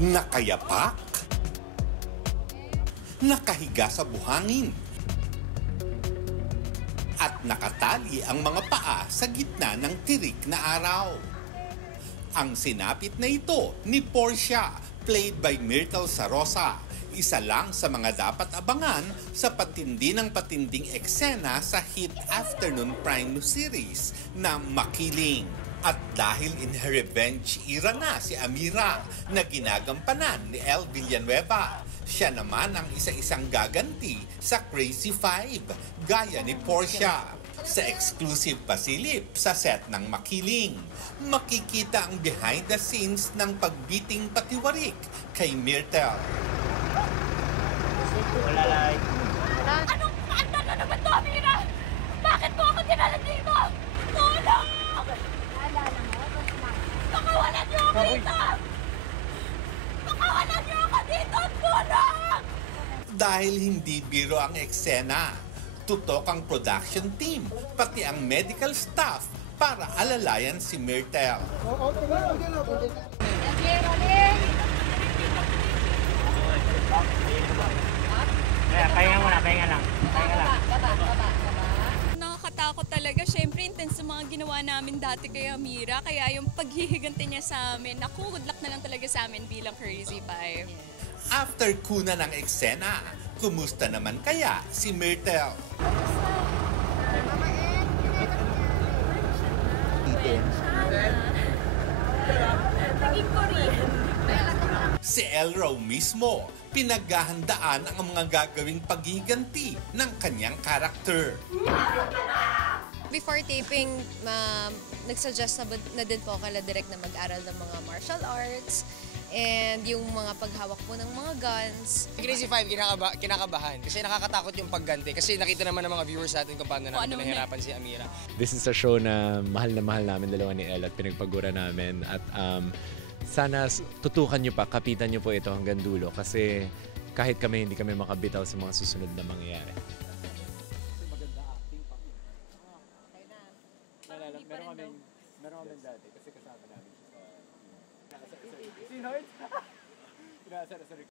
Nakayapak, nakahiga sa buhangin, at nakatali ang mga paa sa gitna ng tirik na araw. Ang sinapit na ito ni Portia, played by Myrtle Sarosa, isa lang sa mga dapat abangan sa patindi ng patinding eksena sa hit afternoon prime series na Makiling. At dahil in her revenge era na si Amira na ginagampanan ni El Villanueva, siya naman ang isa-isang gaganti sa Crazy Five, gaya ni Portia. Sa exclusive pasilip sa set ng Makiling, makikita ang behind the scenes ng pagbiting patiwarik kay Myrtle. Wala lang. Anong paandan na naman to, Amira? Bakit mo ako dinala dito? Tulong! Alala mo, pakawalan niyo ako dito! Pakawalan niyo ako dito! Tulong! Dahil hindi biro ang eksena, tutok ang production team, pati ang medical staff para alalayan si Myrtle. Pahinga lang. Nakakatakot talaga. Siyempre, intense sa mga ginawa namin dati kay Amira. Kaya yung paghihiganti niya sa amin, naku, good luck na lang talaga sa amin bilang Crazy Five. After kuna ng eksena, kumusta naman kaya si Myrtle? Naging Korean. Si Elro mismo, pinaghahandaan ang mga gagawing paghiganti ng kanyang karakter. Before taping, nagsuggest na din po kala direct na mag-aral ng mga martial arts and yung mga paghawak po ng mga guns. Crazy Five, kinakabahan kasi nakakatakot yung pagganti kasi nakita naman ng mga viewers natin kung paano namin nahihirapan si Amira. This is a show na mahal namin dalawa ni El at pinagpagura namin at sana tutukan nyo pa, kapitan nyo po ito hanggang dulo kasi kahit kami hindi kami makabitaw sa mga susunod na mangyayari. Meron kami dati kasi kasama namin siya sa